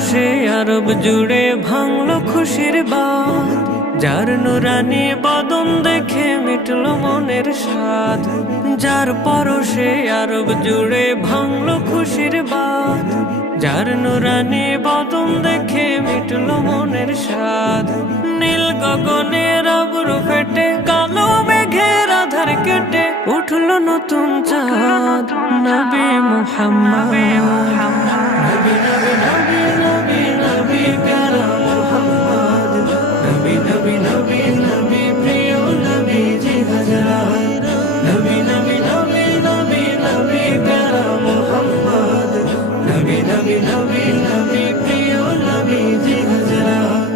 পরশে আরব জুড়ে ভাঙলো খুশির বাঁধ, যার নুরানি বদন দেখে মিটল মনের স্বাদ। যার পরশে আরব জুড়ে ভাঙলো খুশির বাঁধ, যার নুরানি বদন দেখে মিটল মনের স্বাদ। নীল গগনের আবরু ফেটে কালো মেঘের আধার কেটে উঠল নতুন চাঁদ, নবী মুহাম্মদ। নবী নবী নবী নবী নবী প্যারা মুহাম্মদ, নবী নবী নবী নবী প্রিয় নবীজি হযরত, নবী নবী নবী নবী নবী প্যারা মুহাম্মদ, নবী নবী নবী নবী প্রিয় নবীজি হযরত।